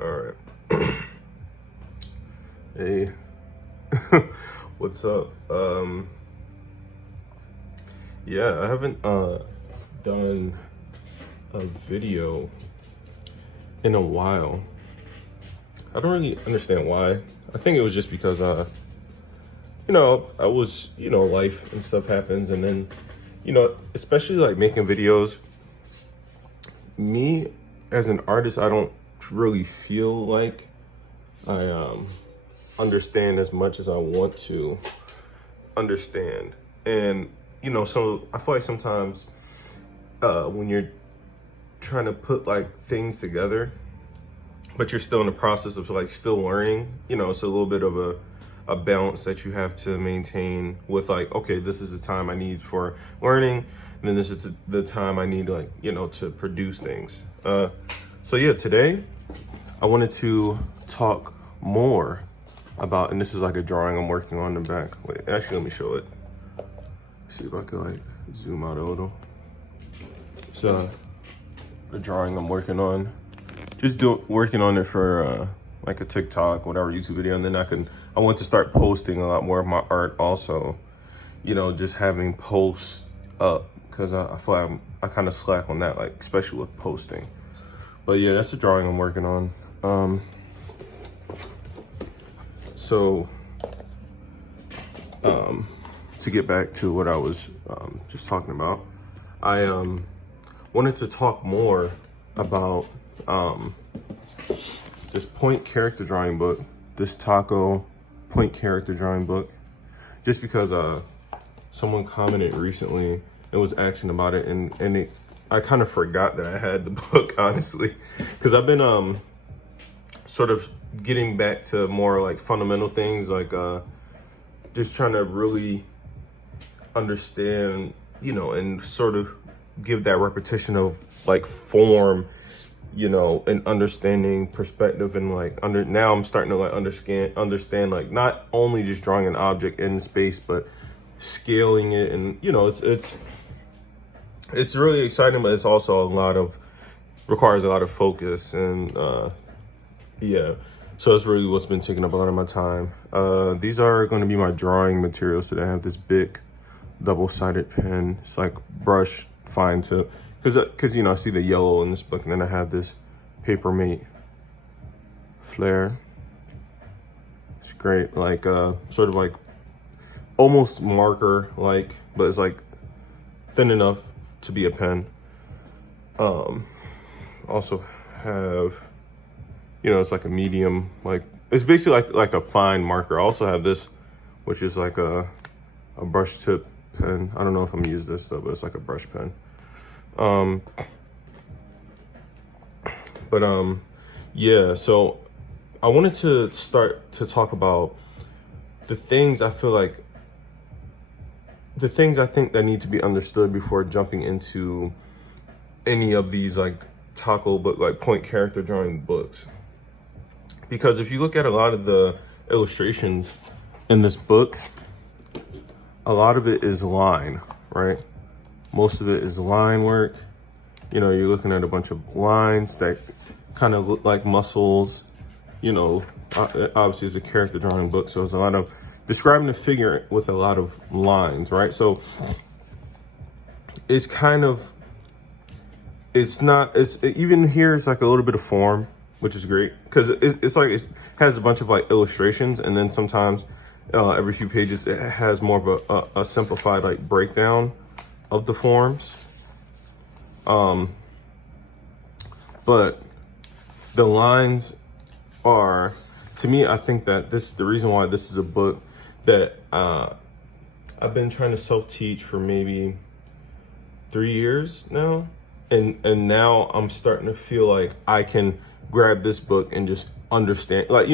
All right. Hey, what's up? Yeah, I haven't done a video in a while. I don't really understand why. I think it was just because I was, life and stuff happens, and then, especially like making videos. Me as an artist, I don't really feel like I understand as much as I want to understand. And so I feel like sometimes when you're trying to put like things together, but you're still in the process of like still learning, it's a little bit of a balance that you have to maintain with like, okay, this is the time I need for learning, and then this is the time I need like, to produce things. So yeah, today I wanted to talk more about, and this is like a drawing I'm working on in the back. Wait, actually, let me show it. See if I can like zoom out a little. So the drawing I'm working on, just working on it for like a TikTok, whatever YouTube video, and then I want to start posting a lot more of my art also. Just having posts up, because I feel like I kind of slack on that, like especially with posting. But yeah, that's the drawing I'm working on. So to get back to what I was just talking about, I wanted to talk more about this point character drawing book, this taco point character drawing book, just because someone commented recently and was asking about it, and I kind of forgot that I had the book, honestly, because I've been sort of getting back to more like fundamental things, like just trying to really understand, and sort of give that repetition of like form, and understanding perspective, and like now I'm starting to like understand like not only just drawing an object in space, but scaling it, and it's really exciting, but it's also requires a lot of focus, and yeah, so that's really what's been taking up a lot of my time. These are going to be my drawing materials today. I have this big double-sided pen. It's like brush fine tip, because I see the yellow in this book, and then I have this Paper Mate Flare. It's great, like sort of like almost marker like, but it's like thin enough to be a pen. Also have, it's like a medium, like it's basically like a fine marker. I also have this, which is like a brush tip pen. I don't know if I'm gonna use this though, but it's like a brush pen. Yeah, so I wanted to start to talk about the things I think that need to be understood before jumping into any of these like taco book, like point character drawing books. Because if you look at a lot of the illustrations in this book, a lot of it is line, right? Most of it is line work. You're looking at a bunch of lines that kind of look like muscles. Obviously it's a character drawing book, so it's a lot of describing the figure with a lot of lines, right? So it's even here, it's like a little bit of form, which is great, because it's like it has a bunch of like illustrations, and then sometimes every few pages it has more of a simplified like breakdown of the forms. But the lines are, to me, I think that the reason why this is a book that I've been trying to self-teach for maybe 3 years now, and now I'm starting to feel like I can grab this book and just understand, like,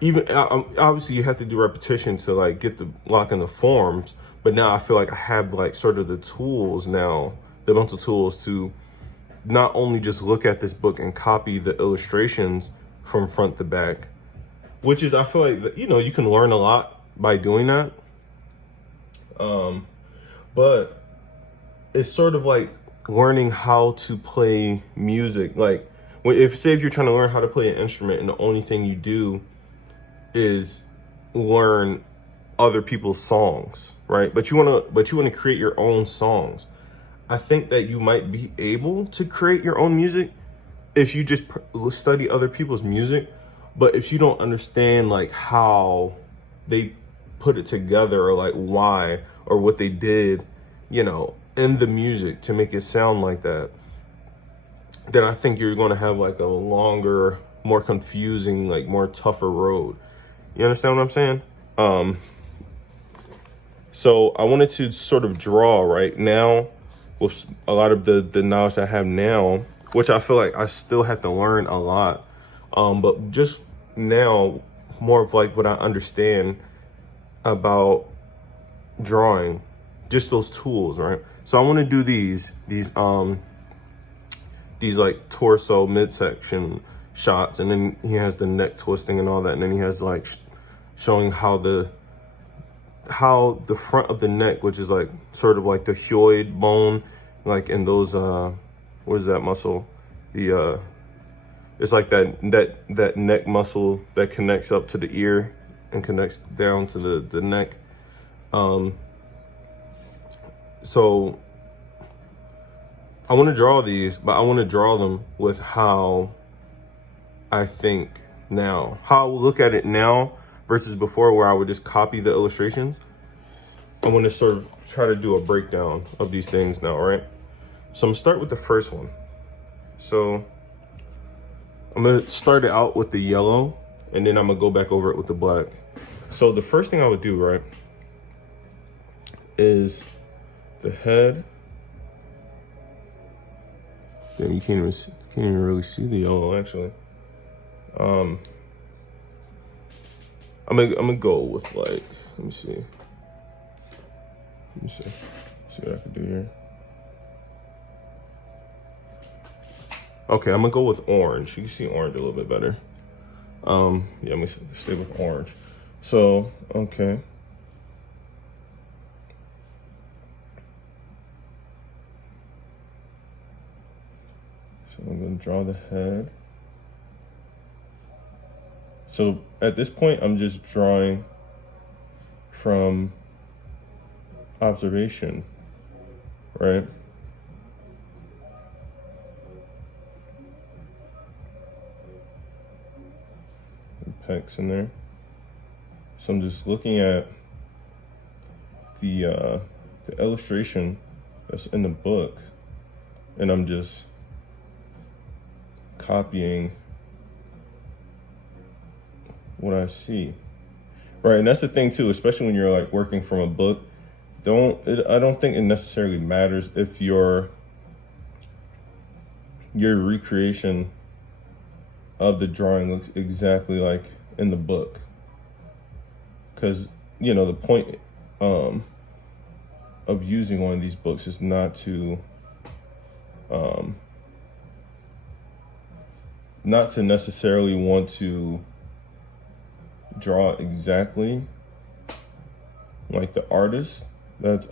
even obviously you have to do repetition to like get the lock in the forms, but now I feel like I have like sort of the tools now, the mental tools to not only just look at this book and copy the illustrations from front to back, which is, I feel like, you can learn a lot by doing that. But it's sort of like learning how to play music, like if you're trying to learn how to play an instrument and the only thing you do is learn other people's songs, right? But you want to create your own songs. I think that you might be able to create your own music if you just study other people's music. But if you don't understand like how they put it together, or like why, or what they did, you know, in the music to make it sound like that, then I think you're going to have like a longer, more confusing, like more tougher road. You understand what I'm saying? So I wanted to sort of draw right now with a lot of the knowledge I have now, which I feel like I still have to learn a lot. But just now, more of like what I understand about drawing, just those tools, right? So I want to do these like torso midsection shots, and then he has the neck twisting and all that, and then he has like showing how the front of the neck, which is like sort of like the hyoid bone, like in those what is that muscle? It's like that neck muscle that connects up to the ear and connects down to the neck. So I want to draw these, but I want to draw them with how I think now, how I will look at it now versus before, where I would just copy the illustrations. I want to sort of try to do a breakdown of these things now, right? So I'm gonna start with the first one. So I'm gonna start it out with the yellow, and then I'm gonna go back over it with the black. So the first thing I would do, right, is the head. Damn, you can't even really see the yellow actually. I'm gonna go with like, let me see what I can do here. Okay, I'm gonna go with orange. You can see orange a little bit better. Yeah, I'm gonna stay with orange. So, okay. So I'm gonna draw the head. So at this point, I'm just drawing from observation, right? Pecs in there. So I'm just looking at the illustration that's in the book, and I'm just copying what I see, right? And that's the thing too, especially when you're like working from a book. I don't think it necessarily matters if your recreation of the drawing looks exactly like in the book, because you know the point of using one of these books is not to necessarily want to draw exactly like the artist. That's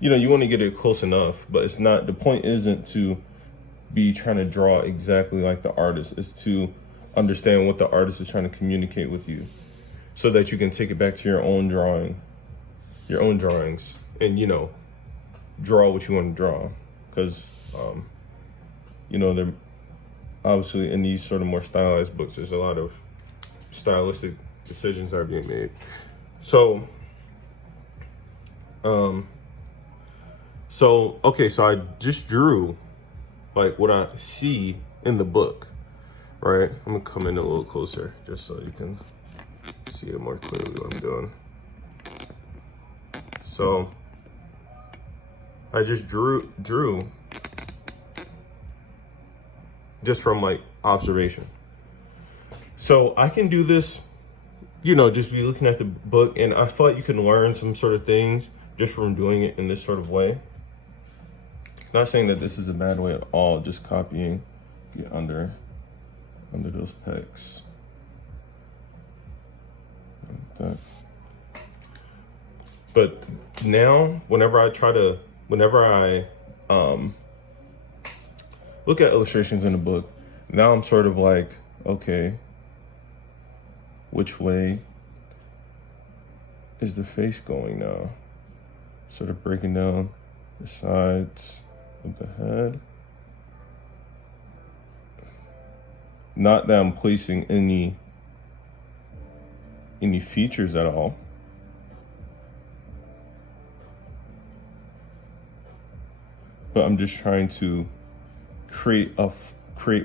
you know, you want to get it close enough, but it's not, the point isn't to be trying to draw exactly like the artist. It's to understand what the artist is trying to communicate with you, so that you can take it back to your own drawings, and you know, draw what you want to draw. Because you know, they're obviously in these sort of more stylized books, there's a lot of stylistic decisions that are being made. So okay, so I just drew like what I see in the book, right? I'm gonna come in a little closer just so you can see it more clearly what I'm doing. So I just drew just from like observation. So I can do this, you know, just be looking at the book, and I thought you can learn some sort of things just from doing it in this sort of way. Not saying that this is a bad way at all, just copying, get under those pecs. Like that. But now, whenever I look at illustrations in the book. Now I'm sort of like, okay, which way is the face going now? Sort of breaking down the sides of the head. Not that I'm placing any features at all. But I'm just trying to create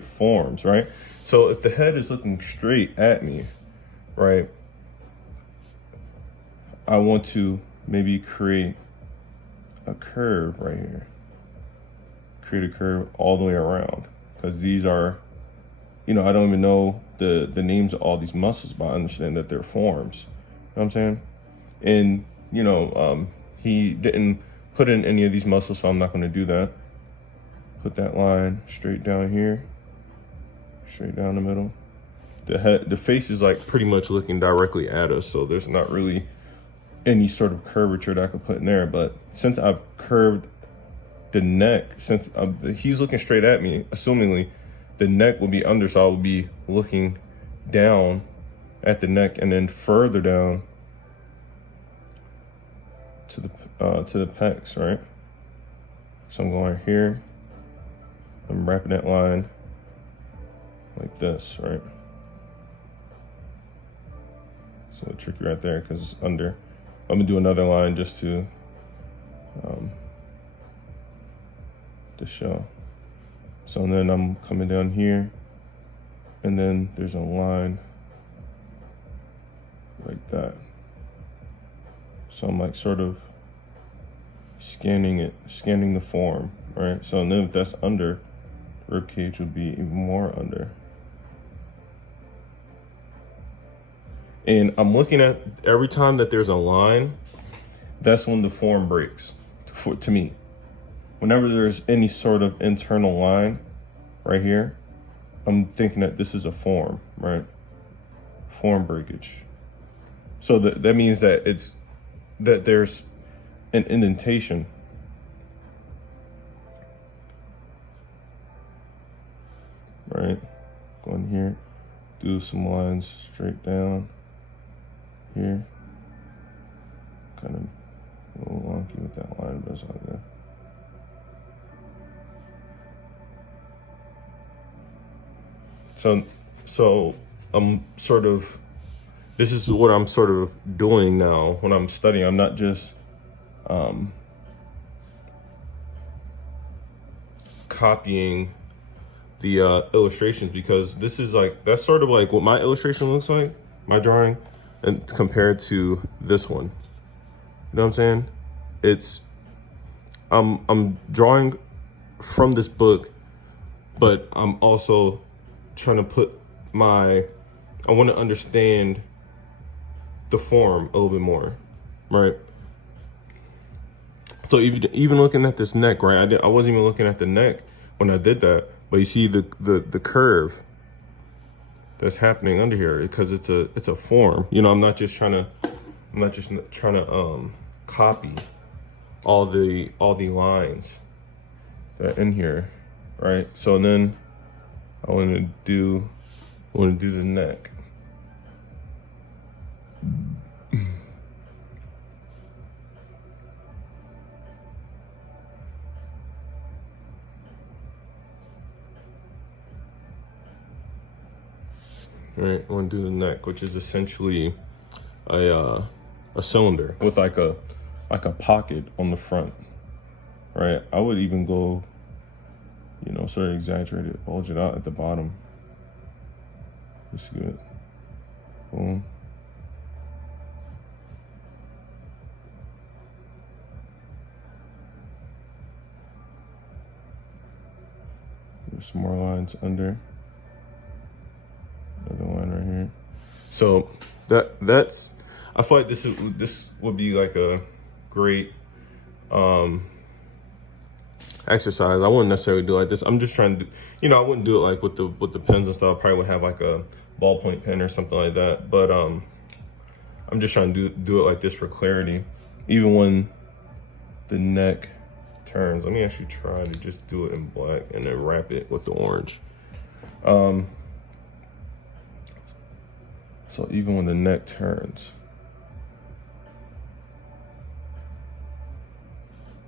forms, right? So if the head is looking straight at me, right, I want to maybe create a curve right here. Create a curve all the way around, because these are, I don't even know the names of all these muscles, but I understand that they're forms. You know what I'm saying? And, he didn't put in any of these muscles, so I'm not going to do that. Put that line straight down here, straight down the middle. The face is like pretty much looking directly at us, so there's not really any sort of curvature that I could put in there. But since I've curved the neck, since he's looking straight at me, assumingly the neck will be under, so I will be looking down at the neck and then further down to the pecs, right? So I'm going here, I'm wrapping that line like this, right? It's a little tricky right there because it's under. I'm gonna do another line just to show. So then I'm coming down here, and then there's a line like that. So I'm like sort of scanning the form, right? So then if that's under, rib cage would be even more under. And I'm looking at every time that there's a line, that's when the form breaks to me. Whenever there's any sort of internal line right here, I'm thinking that this is a form, right? Form breakage. So that means that there's an indentation. Right? Go in here, do some lines straight down here. Kind of a little wonky with that line, but it's all good. So I'm sort of, this is what I'm sort of doing now when I'm studying. I'm not just copying the illustrations, because this is like, that's sort of like what my illustration looks like, my drawing, and compared to this one. You know what I'm saying? It's, I'm drawing from this book, but I'm also trying to put I want to understand the form a little bit more, right? So even looking at this neck, right? I wasn't even looking at the neck when I did that, but you see the curve that's happening under here, because it's a form. I'm not just trying to copy all the lines that are in here, right? So then I want to do the neck. Right, I want to do the neck, which is essentially a cylinder with like a pocket on the front, right? I would even go, sort of exaggerate it, bulge it out at the bottom. Just good. Boom. There's some more lines under. Another line right here. So that's, I feel like this would be like a great exercise. I wouldn't necessarily do it like this. I'm just trying to, I wouldn't do it like with the pens and stuff. I probably would have like a ballpoint pen or something like that. But I'm just trying to do it like this for clarity. Even when the neck turns. Let me actually try to just do it in black and then wrap it with the orange. So even when the neck turns,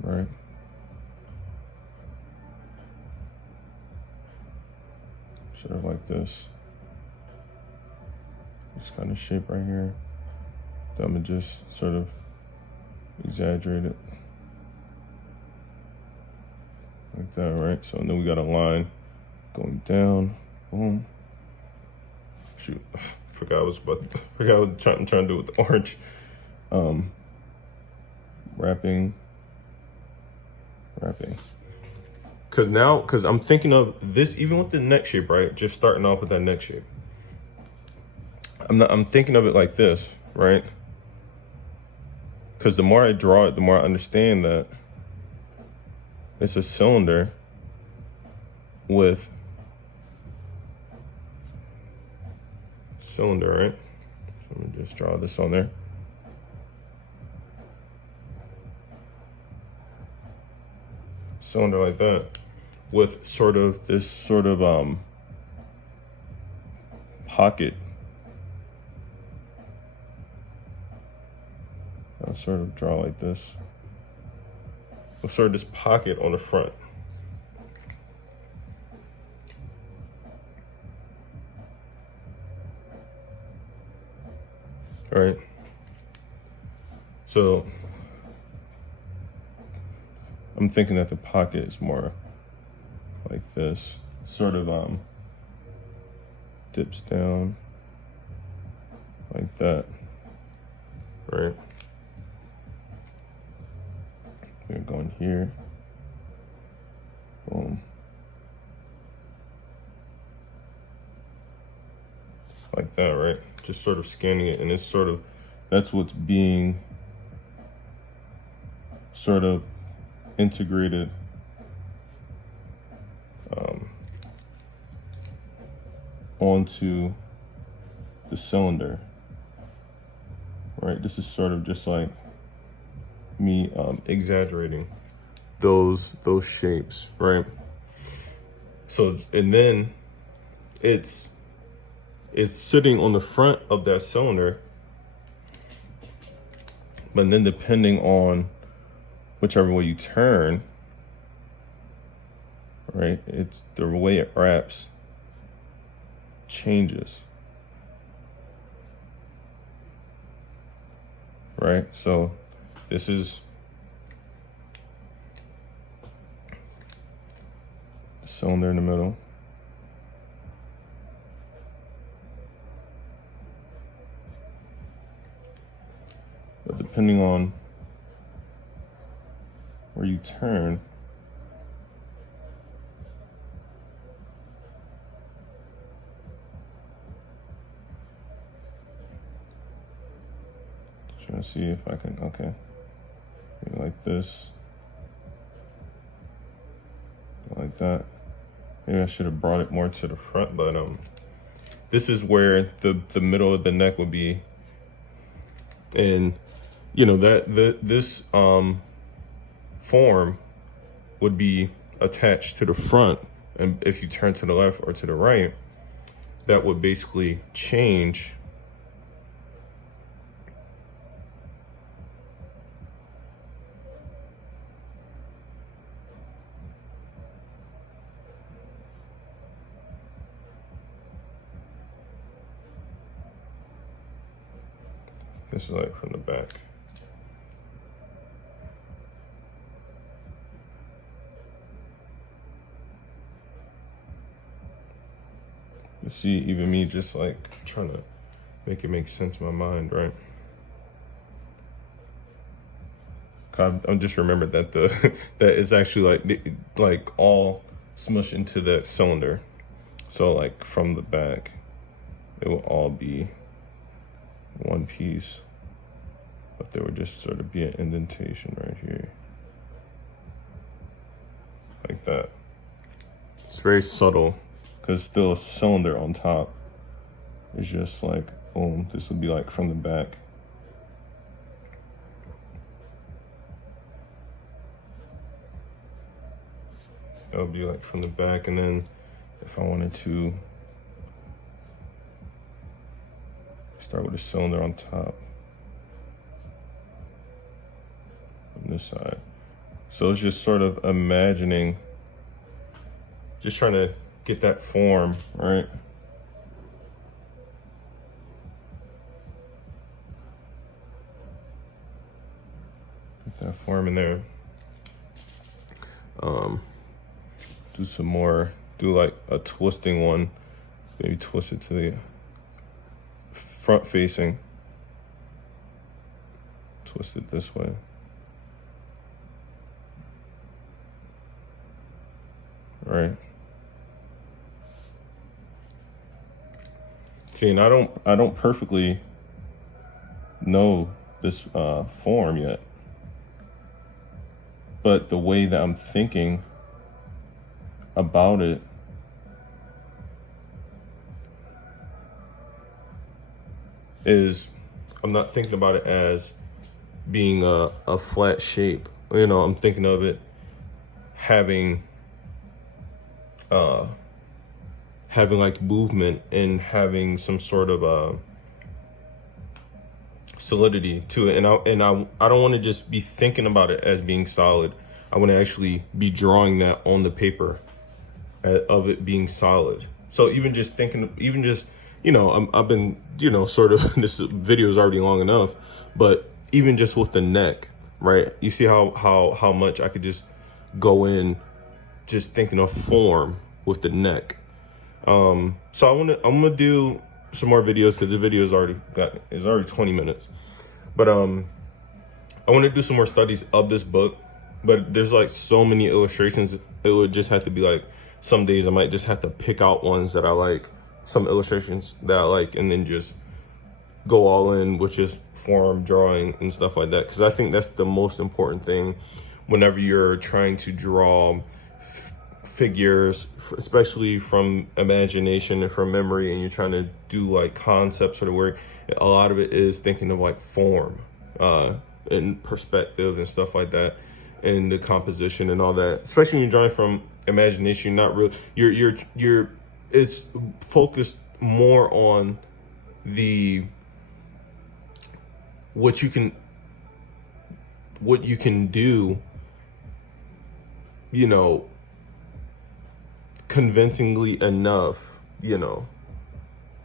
right? Sort of like this. This kind of shape right here. Then I'm gonna just sort of exaggerate it. Like that, right? So and then we got a line going down, boom. Shoot, forgot I was trying to do it with the orange. Wrapping. Cause I'm thinking of this, even with the neck shape, right? Just starting off with that neck shape. I'm thinking of it like this, right? Cause the more I draw it, the more I understand that it's a cylinder with right? So let me just draw this on there. Cylinder like that, with sort of this pocket. I'll sort of draw like this. With sort of this pocket on the front. Right? So I'm thinking that the pocket is more like this, sort of dips down like that, right? We're going here, boom, like that, right? Just sort of scanning it, and it's sort of, that's what's being sort of integrated onto the cylinder, right? This is sort of just like me exaggerating those shapes, right? So, and then it's sitting on the front of that cylinder, but then depending on whichever way you turn, right, it's the way it wraps changes, right? So this is the cylinder in the middle. But depending on where you turn, trying to see if I can, okay, maybe like this, like that. Maybe I should have brought it more to the front, but this is where the middle of the neck would be, and you know that this form would be attached to the front, and if you turn to the left or to the right, that would basically change this is like from the back. You see, even me just like trying to make it make sense in my mind, right? I just remembered that that is actually like all smushed into that cylinder. So like from the back, it will all be one piece, but there would just sort of be an indentation right here, like that. It's very subtle because still a cylinder on top. It's just like, boom, this would be like from the back. it'll be like from the back, and then if I wanted to start with a cylinder on top on this side. So it's just sort of imagining, just trying to get that form, right? Get that form in there. Do some more, do like a twisting one, maybe twist it to the front facing, twist it this way. Right. See, and I don't perfectly know this form yet, but the way that I'm thinking about it is, I'm not thinking about it as being a flat shape. You know, I'm thinking of it having like movement and having some sort of solidity to it. And I don't want to just be thinking about it as being solid. I want to actually be drawing that on the paper of it being solid. So even just thinking, you know, I've been, you know, sort of, this video is already long enough, but even just with the neck, right? You see how much I could just go in just thinking of form with the neck. So I'm gonna do some more videos because the video is already 20 minutes. But I want to do some more studies of this book, but there's like so many illustrations. It would just have to be like, some days I might just have to pick out ones that I like, some illustrations that I like, and then just go all in with just form drawing and stuff like that. Because I think that's the most important thing whenever you're trying to draw figures, especially from imagination and from memory, and you're trying to do like concepts, sort of where a lot of it is thinking of like form and perspective and stuff like that, and the composition and all that. Especially when you're drawing from imagination, not really, you're it's focused more on the what you can do, you know, convincingly enough, you know,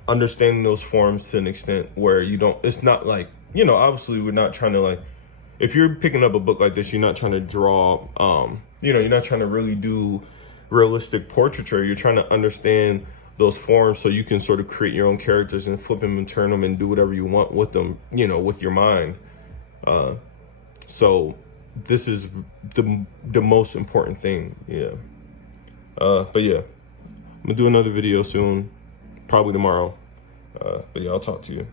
understanding those forms to an extent where you don't, it's not like, you know, obviously we're not trying to, like, if you're picking up a book like this, you're not trying to draw, you know, you're not trying to really do realistic portraiture. You're trying to understand those forms so you can sort of create your own characters and flip them and turn them and do whatever you want with them, you know, with your mind. So this is the most important thing. Yeah. But yeah, I'm gonna do another video soon, probably tomorrow. But yeah, I'll talk to you.